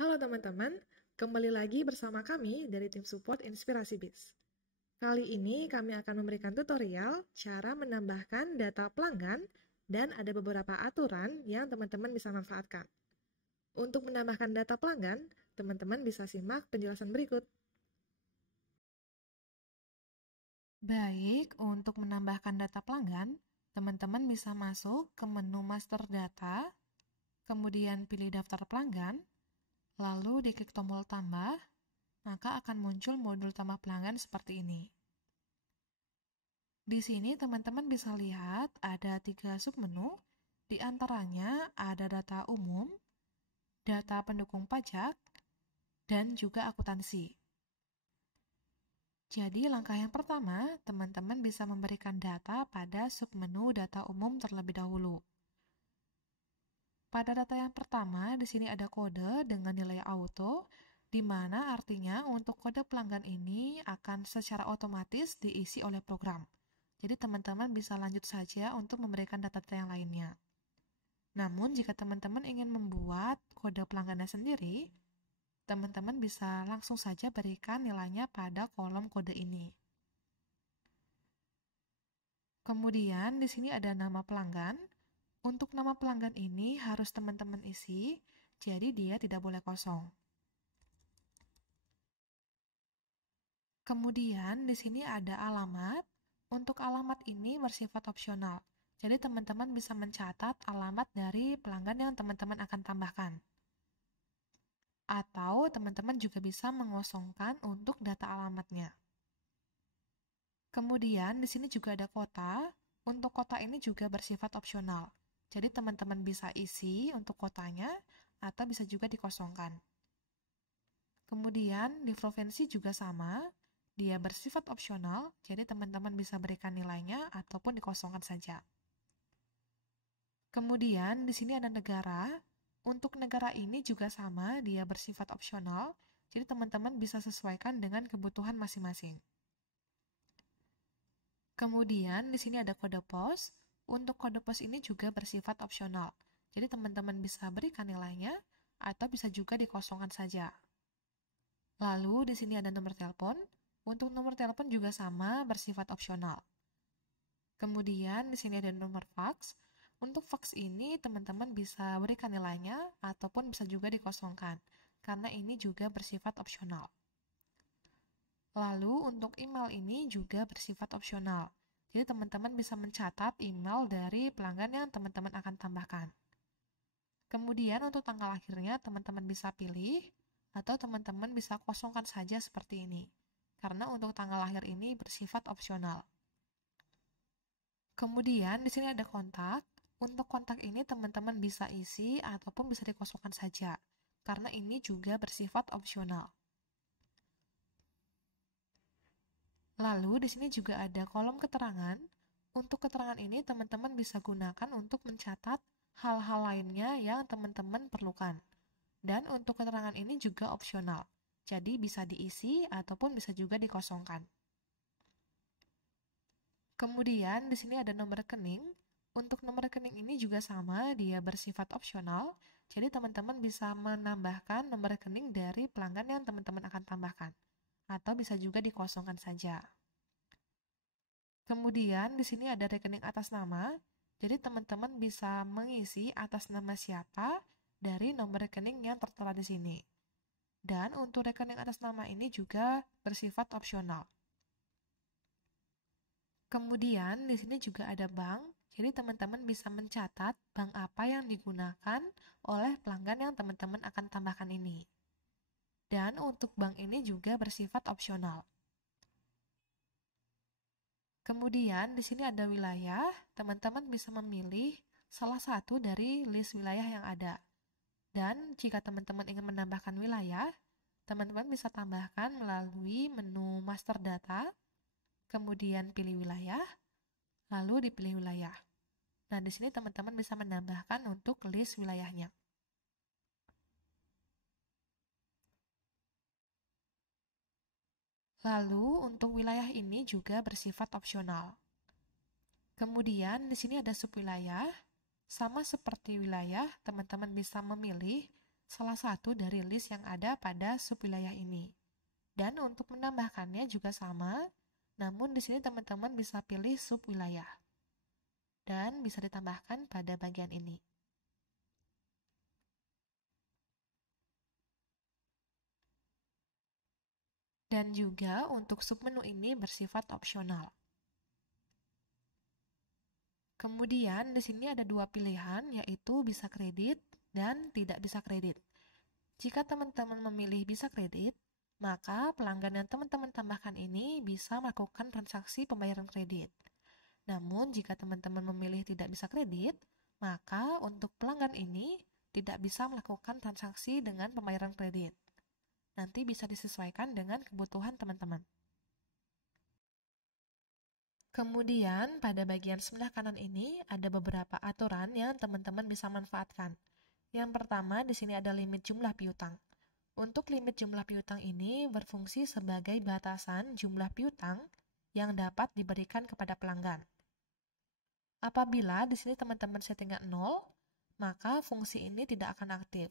Halo teman-teman, kembali lagi bersama kami dari tim support Inspirasi Biz. Kali ini kami akan memberikan tutorial cara menambahkan data pelanggan dan ada beberapa aturan yang teman-teman bisa manfaatkan. Untuk menambahkan data pelanggan, teman-teman bisa simak penjelasan berikut. Baik, untuk menambahkan data pelanggan, teman-teman bisa masuk ke menu Master Data, kemudian pilih Daftar Pelanggan, lalu diklik tombol Tambah, maka akan muncul modul tambah pelanggan seperti ini. Di sini teman-teman bisa lihat ada 3 submenu, di antaranya ada data umum, data pendukung pajak, dan juga akuntansi. Jadi langkah yang pertama, teman-teman bisa memberikan data pada submenu data umum terlebih dahulu. Pada data yang pertama, di sini ada kode dengan nilai auto, di mana artinya untuk kode pelanggan ini akan secara otomatis diisi oleh program. Jadi teman-teman bisa lanjut saja untuk memberikan data-data yang lainnya. Namun jika teman-teman ingin membuat kode pelanggannya sendiri, teman-teman bisa langsung saja berikan nilainya pada kolom kode ini. Kemudian di sini ada nama pelanggan. Untuk nama pelanggan ini harus teman-teman isi, jadi dia tidak boleh kosong. Kemudian di sini ada alamat. Untuk alamat ini bersifat opsional. Jadi teman-teman bisa mencatat alamat dari pelanggan yang teman-teman akan tambahkan. Atau teman-teman juga bisa mengosongkan untuk data alamatnya. Kemudian di sini juga ada kota. Untuk kota ini juga bersifat opsional. Jadi teman-teman bisa isi untuk kotanya atau bisa juga dikosongkan. Kemudian di provinsi juga sama, dia bersifat opsional, jadi teman-teman bisa berikan nilainya ataupun dikosongkan saja. Kemudian di sini ada negara. Untuk negara ini juga sama, dia bersifat opsional, jadi teman-teman bisa sesuaikan dengan kebutuhan masing-masing. Kemudian di sini ada kode pos. Untuk kode pos ini juga bersifat opsional. Jadi teman-teman bisa berikan nilainya atau bisa juga dikosongkan saja. Lalu di sini ada nomor telepon. Untuk nomor telepon juga sama, bersifat opsional. Kemudian di sini ada nomor fax. Untuk fax ini teman-teman bisa berikan nilainya ataupun bisa juga dikosongkan karena ini juga bersifat opsional. Lalu untuk email ini juga bersifat opsional. Jadi teman-teman bisa mencatat email dari pelanggan yang teman-teman akan tambahkan. Kemudian untuk tanggal lahirnya teman-teman bisa pilih atau teman-teman bisa kosongkan saja seperti ini. Karena untuk tanggal lahir ini bersifat opsional. Kemudian di sini ada kontak. Untuk kontak ini teman-teman bisa isi ataupun bisa dikosongkan saja. Karena ini juga bersifat opsional. Lalu di sini juga ada kolom keterangan. Untuk keterangan ini teman-teman bisa gunakan untuk mencatat hal-hal lainnya yang teman-teman perlukan. Dan untuk keterangan ini juga opsional. Jadi bisa diisi ataupun bisa juga dikosongkan. Kemudian di sini ada nomor rekening. Untuk nomor rekening ini juga sama, dia bersifat opsional. Jadi teman-teman bisa menambahkan nomor rekening dari pelanggan yang teman-teman akan tambahkan. Atau bisa juga dikosongkan saja. Kemudian di sini ada rekening atas nama. Jadi teman-teman bisa mengisi atas nama siapa dari nomor rekening yang tertera di sini. Dan untuk rekening atas nama ini juga bersifat opsional. Kemudian di sini juga ada bank. Jadi teman-teman bisa mencatat bank apa yang digunakan oleh pelanggan yang teman-teman akan tambahkan ini. Dan untuk bank ini juga bersifat opsional. Kemudian di sini ada wilayah, teman-teman bisa memilih salah satu dari list wilayah yang ada. Dan jika teman-teman ingin menambahkan wilayah, teman-teman bisa tambahkan melalui menu Master Data, kemudian pilih wilayah, lalu dipilih wilayah. Nah, di sini teman-teman bisa menambahkan untuk list wilayahnya. Lalu untuk wilayah ini juga bersifat opsional. Kemudian di sini ada subwilayah. Sama seperti wilayah, teman-teman bisa memilih salah satu dari list yang ada pada subwilayah ini. Dan untuk menambahkannya juga sama, namun di sini teman-teman bisa pilih subwilayah. Dan bisa ditambahkan pada bagian ini. Dan juga untuk submenu ini bersifat opsional. Kemudian di sini ada dua pilihan, yaitu bisa kredit dan tidak bisa kredit. Jika teman-teman memilih bisa kredit, maka pelanggan yang teman-teman tambahkan ini bisa melakukan transaksi pembayaran kredit. Namun, jika teman-teman memilih tidak bisa kredit, maka untuk pelanggan ini tidak bisa melakukan transaksi dengan pembayaran kredit. Nanti bisa disesuaikan dengan kebutuhan teman-teman. Kemudian, pada bagian sebelah kanan ini ada beberapa aturan yang teman-teman bisa manfaatkan. Yang pertama, di sini ada limit jumlah piutang. Untuk limit jumlah piutang ini berfungsi sebagai batasan jumlah piutang yang dapat diberikan kepada pelanggan. Apabila di sini teman-teman settingnya 0, maka fungsi ini tidak akan aktif.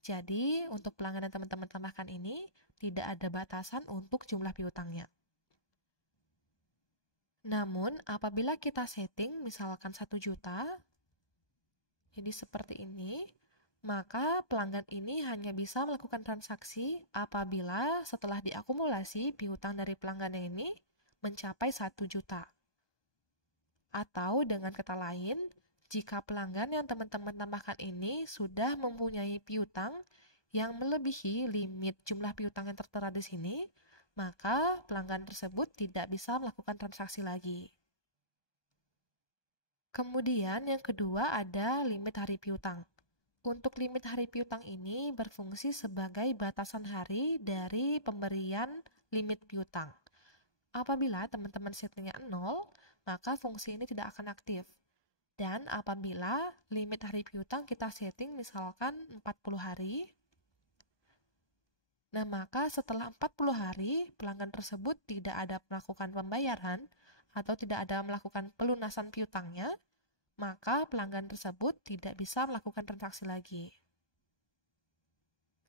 Jadi, untuk pelanggan yang teman-teman tambahkan ini, tidak ada batasan untuk jumlah piutangnya. Namun, apabila kita setting misalkan 1 juta, jadi seperti ini, maka pelanggan ini hanya bisa melakukan transaksi apabila setelah diakumulasi piutang dari pelanggannya ini mencapai 1 juta. Atau dengan kata lain, jika pelanggan yang teman-teman tambahkan ini sudah mempunyai piutang yang melebihi limit jumlah piutang yang tertera di sini, maka pelanggan tersebut tidak bisa melakukan transaksi lagi. Kemudian yang kedua ada limit hari piutang. Untuk limit hari piutang ini berfungsi sebagai batasan hari dari pemberian limit piutang. Apabila teman-teman settingnya 0, maka fungsi ini tidak akan aktif. Dan apabila limit hari piutang kita setting misalkan 40 hari, nah maka setelah 40 hari pelanggan tersebut tidak ada melakukan pembayaran atau tidak ada melakukan pelunasan piutangnya, maka pelanggan tersebut tidak bisa melakukan transaksi lagi.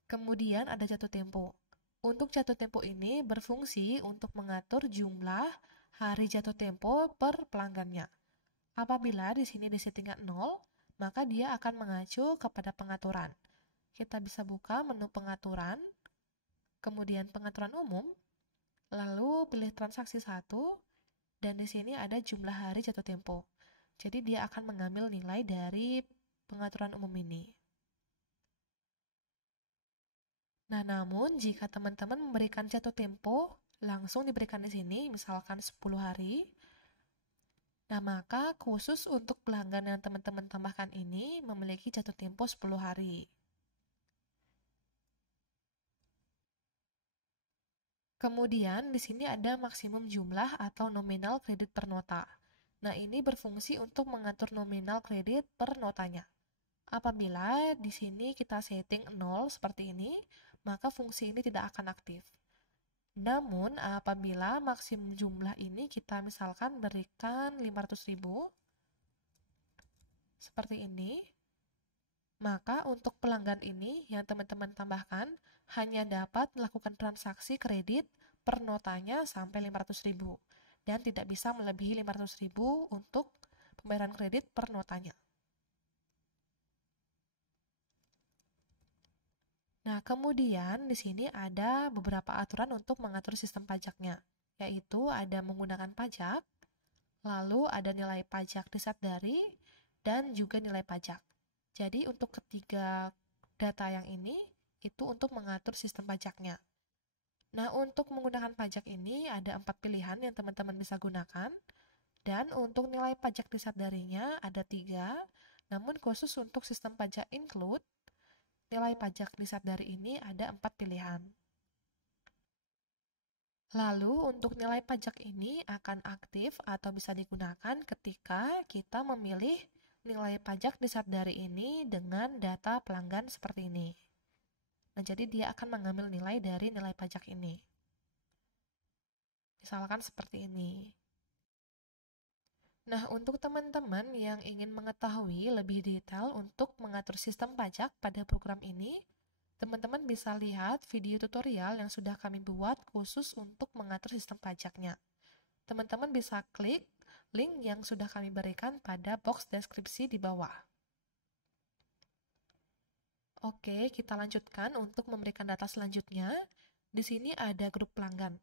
Kemudian ada jatuh tempo. Untuk jatuh tempo ini berfungsi untuk mengatur jumlah hari jatuh tempo per pelanggannya. Apabila di sini disettingkan 0, maka dia akan mengacu kepada pengaturan. Kita bisa buka menu pengaturan, kemudian pengaturan umum, lalu pilih transaksi 1, dan di sini ada jumlah hari jatuh tempo. Jadi dia akan mengambil nilai dari pengaturan umum ini. Nah, namun jika teman-teman memberikan jatuh tempo, langsung diberikan di sini, misalkan 10 hari, nah maka khusus untuk pelanggan yang teman-teman tambahkan ini memiliki jatuh tempo 10 hari. Kemudian di sini ada maksimum jumlah atau nominal kredit per nota. Nah, ini berfungsi untuk mengatur nominal kredit per notanya. Apabila di sini kita setting 0 seperti ini, maka fungsi ini tidak akan aktif. Namun, apabila maksimum jumlah ini kita misalkan berikan 500.000, seperti ini, maka untuk pelanggan ini yang teman-teman tambahkan hanya dapat melakukan transaksi kredit per notanya sampai 500.000. Dan tidak bisa melebihi 500.000 untuk pembayaran kredit per notanya. Nah, kemudian di sini ada beberapa aturan untuk mengatur sistem pajaknya, yaitu ada menggunakan pajak, lalu ada nilai pajak disadari, dan juga nilai pajak. Jadi untuk ketiga data yang ini, itu untuk mengatur sistem pajaknya. Nah, untuk menggunakan pajak ini ada 4 pilihan yang teman-teman bisa gunakan. Dan untuk nilai pajak disadarinya ada 3, namun khusus untuk sistem pajak include, nilai pajak disadari ini ada 4 pilihan. Lalu untuk nilai pajak ini akan aktif atau bisa digunakan ketika kita memilih nilai pajak disadari ini dengan data pelanggan seperti ini. Nah, jadi dia akan mengambil nilai dari nilai pajak ini. Misalkan seperti ini. Nah, untuk teman-teman yang ingin mengetahui lebih detail untuk mengatur sistem pajak pada program ini, Teman-teman bisa lihat video tutorial yang sudah kami buat khusus untuk mengatur sistem pajaknya. Teman-teman bisa klik link yang sudah kami berikan pada box deskripsi di bawah. Oke, kita lanjutkan untuk memberikan data selanjutnya. Di sini ada grup pelanggan.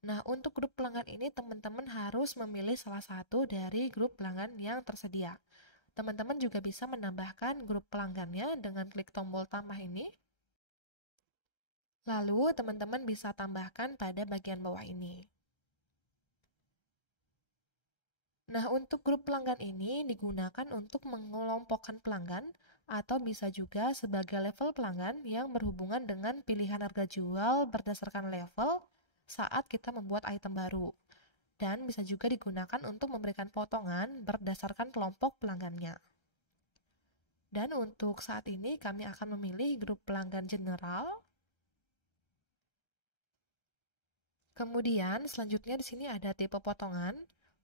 Nah, untuk grup pelanggan ini teman-teman harus memilih salah satu dari grup pelanggan yang tersedia. Teman-teman juga bisa menambahkan grup pelanggannya dengan klik tombol tambah ini. Lalu, teman-teman bisa tambahkan pada bagian bawah ini. Nah, untuk grup pelanggan ini digunakan untuk mengelompokkan pelanggan atau bisa juga sebagai level pelanggan yang berhubungan dengan pilihan harga jual berdasarkan level saat kita membuat item baru. Dan bisa juga digunakan untuk memberikan potongan berdasarkan kelompok pelanggannya. Dan untuk saat ini kami akan memilih grup pelanggan general. Kemudian selanjutnya di sini ada tipe potongan.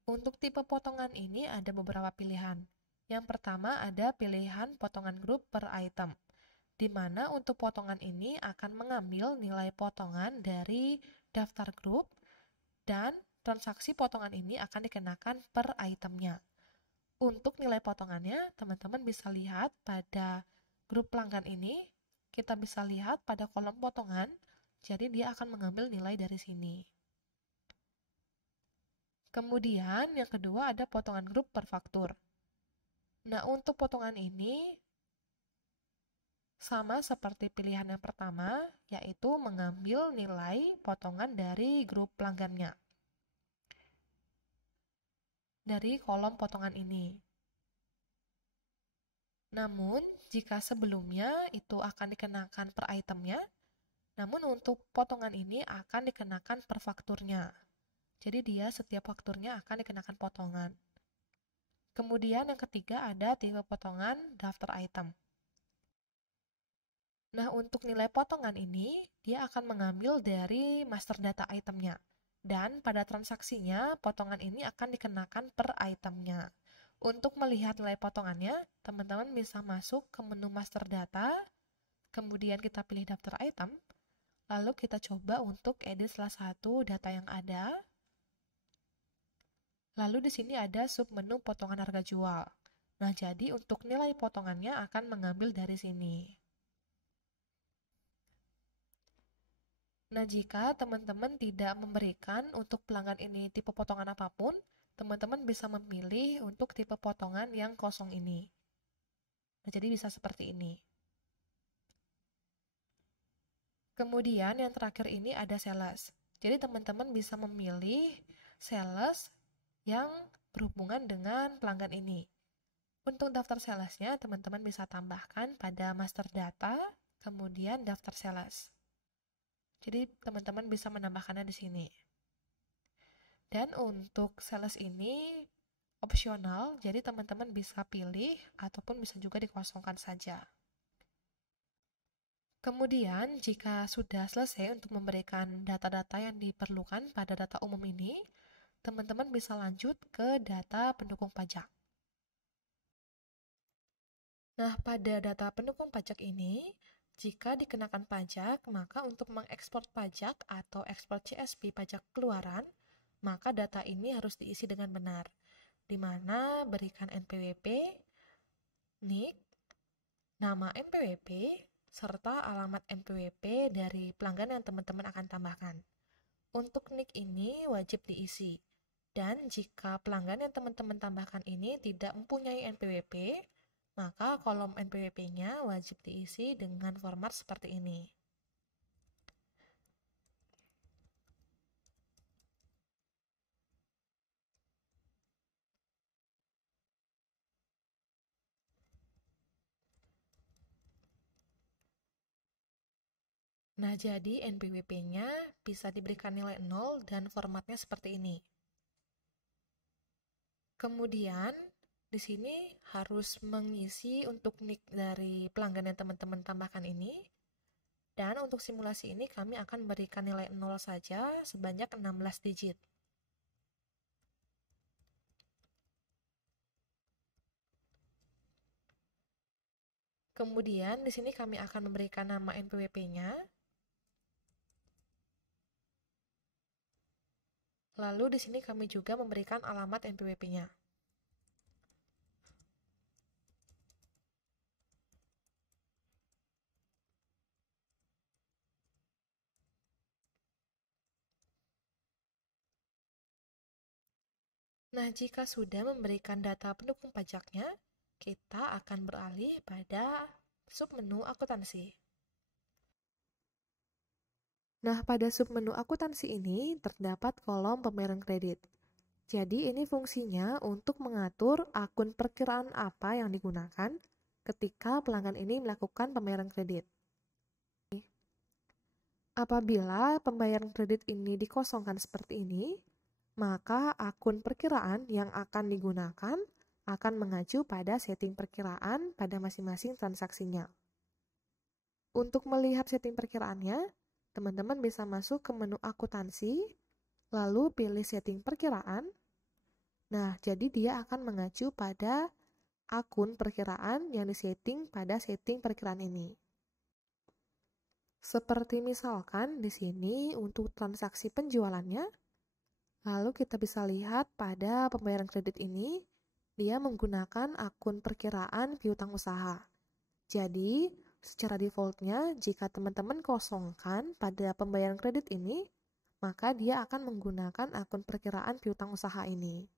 Untuk tipe potongan ini ada beberapa pilihan. Yang pertama ada pilihan potongan grup per item, di mana untuk potongan ini akan mengambil nilai potongan dari daftar grup dan transaksi potongan ini akan dikenakan per itemnya. Untuk nilai potongannya, teman-teman bisa lihat pada grup pelanggan ini, kita bisa lihat pada kolom potongan, jadi dia akan mengambil nilai dari sini. Kemudian yang kedua ada potongan grup per faktur. Nah, untuk potongan ini sama seperti pilihan yang pertama, yaitu mengambil nilai potongan dari grup pelanggannya dari kolom potongan ini. Namun, jika sebelumnya itu akan dikenakan per itemnya, namun untuk potongan ini akan dikenakan per fakturnya. Jadi dia setiap fakturnya akan dikenakan potongan. Kemudian yang ketiga ada tipe potongan daftar item. Nah, untuk nilai potongan ini, dia akan mengambil dari master data itemnya. Dan pada transaksinya, potongan ini akan dikenakan per itemnya. Untuk melihat nilai potongannya, teman-teman bisa masuk ke menu master data, kemudian kita pilih daftar item, lalu kita coba untuk edit salah satu data yang ada. Lalu di sini ada submenu potongan harga jual. Nah, jadi untuk nilai potongannya akan mengambil dari sini. Nah, jika teman-teman tidak memberikan untuk pelanggan ini tipe potongan apapun, teman-teman bisa memilih untuk tipe potongan yang kosong ini. Nah, jadi bisa seperti ini. Kemudian yang terakhir ini ada sales. Jadi teman-teman bisa memilih sales yang berhubungan dengan pelanggan ini. Untuk daftar salesnya, teman-teman bisa tambahkan pada master data, kemudian daftar sales. Jadi teman-teman bisa menambahkannya di sini. Dan untuk sales ini opsional, jadi teman-teman bisa pilih ataupun bisa juga dikosongkan saja. Kemudian, jika sudah selesai untuk memberikan data-data yang diperlukan pada data umum ini, teman-teman bisa lanjut ke data pendukung pajak. Nah, pada data pendukung pajak ini, jika dikenakan pajak, maka untuk mengekspor pajak atau ekspor CSP pajak keluaran, maka data ini harus diisi dengan benar, di mana berikan NPWP, NIK, nama NPWP, serta alamat NPWP dari pelanggan yang teman-teman akan tambahkan. Untuk NIK ini wajib diisi, dan jika pelanggan yang teman-teman tambahkan ini tidak mempunyai NPWP, maka kolom NPWP-nya wajib diisi dengan format seperti ini. Nah, jadi NPWP-nya bisa diberikan nilai 0 dan formatnya seperti ini. Kemudian, di sini harus mengisi untuk NIK dari pelanggan yang teman-teman tambahkan ini. Dan untuk simulasi ini kami akan berikan nilai 0 saja sebanyak 16 digit. Kemudian di sini kami akan memberikan nama NPWP-nya. Lalu di sini kami juga memberikan alamat NPWP-nya. Nah, jika sudah memberikan data pendukung pajaknya, kita akan beralih pada submenu akuntansi. Nah, pada submenu akuntansi ini terdapat kolom pembayaran kredit. Jadi, ini fungsinya untuk mengatur akun perkiraan apa yang digunakan ketika pelanggan ini melakukan pembayaran kredit. Apabila pembayaran kredit ini dikosongkan seperti ini, maka akun perkiraan yang akan digunakan akan mengacu pada setting perkiraan pada masing-masing transaksinya. Untuk melihat setting perkiraannya, teman-teman bisa masuk ke menu akuntansi, lalu pilih setting perkiraan. Nah, jadi dia akan mengacu pada akun perkiraan yang disetting pada setting perkiraan ini. Seperti misalkan di sini untuk transaksi penjualannya, lalu kita bisa lihat pada pembayaran kredit ini, dia menggunakan akun perkiraan piutang usaha. Jadi, secara defaultnya, jika teman-teman kosongkan pada pembayaran kredit ini, maka dia akan menggunakan akun perkiraan piutang usaha ini.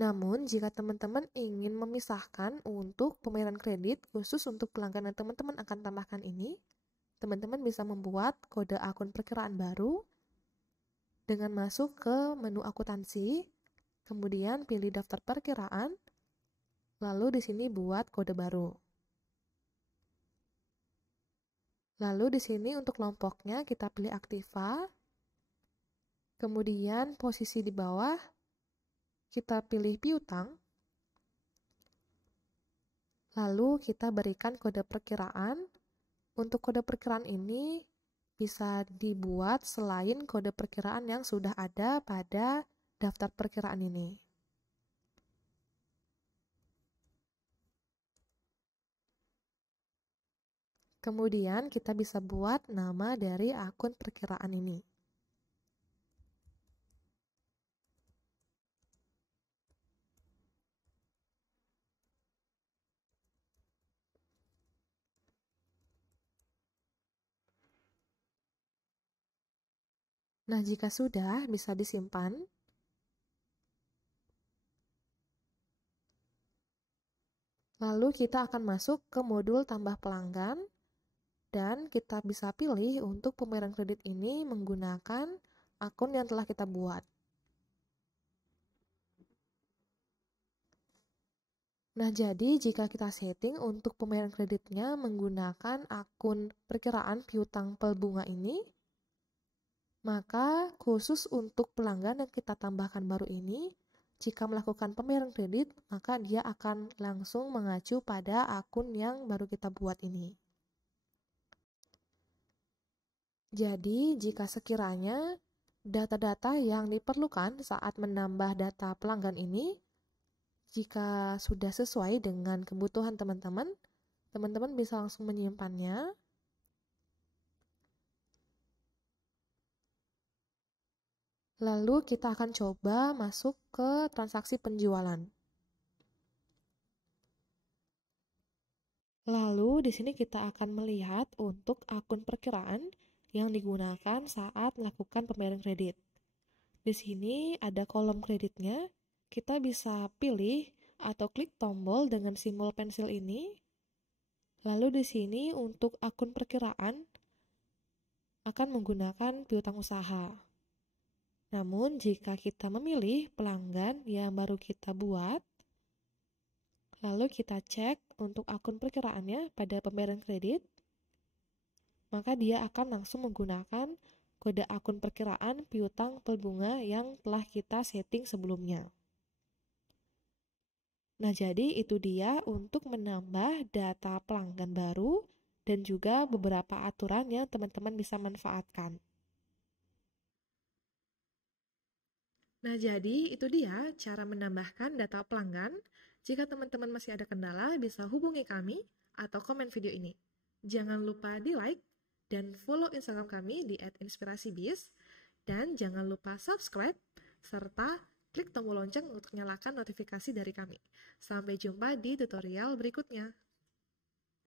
Namun, jika teman-teman ingin memisahkan untuk pembayaran kredit khusus untuk pelanggan yang teman-teman akan tambahkan ini, teman-teman bisa membuat kode akun perkiraan baru dengan masuk ke menu akuntansi, kemudian pilih daftar perkiraan, lalu di sini buat kode baru. Lalu di sini untuk kelompoknya kita pilih aktiva, kemudian posisi di bawah kita pilih piutang, lalu kita berikan kode perkiraan. Untuk kode perkiraan ini bisa dibuat selain kode perkiraan yang sudah ada pada daftar perkiraan ini. Kemudian kita bisa buat nama dari akun perkiraan ini. Nah, jika sudah, bisa disimpan. Lalu kita akan masuk ke modul tambah pelanggan, dan kita bisa pilih untuk pembayaran kredit ini menggunakan akun yang telah kita buat. Nah, jadi jika kita setting untuk pembayaran kreditnya menggunakan akun perkiraan piutang pel bunga ini, maka khusus untuk pelanggan yang kita tambahkan baru ini, jika melakukan pembayaran kredit, maka dia akan langsung mengacu pada akun yang baru kita buat ini. Jadi, jika sekiranya data-data yang diperlukan saat menambah data pelanggan ini, jika sudah sesuai dengan kebutuhan teman-teman, teman-teman bisa langsung menyimpannya. Lalu kita akan coba masuk ke transaksi penjualan. Lalu di sini kita akan melihat untuk akun perkiraan yang digunakan saat melakukan pembayaran kredit. Di sini ada kolom kreditnya, kita bisa pilih atau klik tombol dengan simbol pensil ini. Lalu di sini untuk akun perkiraan akan menggunakan piutang usaha. Namun, jika kita memilih pelanggan yang baru kita buat, lalu kita cek untuk akun perkiraannya pada pembayaran kredit, maka dia akan langsung menggunakan kode akun perkiraan piutang pel bunga yang telah kita setting sebelumnya. Nah, jadi itu dia untuk menambah data pelanggan baru dan juga beberapa aturan yang teman-teman bisa manfaatkan. Nah, jadi itu dia cara menambahkan data pelanggan. Jika teman-teman masih ada kendala, bisa hubungi kami atau komen video ini. Jangan lupa di like dan follow Instagram kami di @inspirasibis, dan jangan lupa subscribe serta klik tombol lonceng untuk nyalakan notifikasi dari kami. Sampai jumpa di tutorial berikutnya.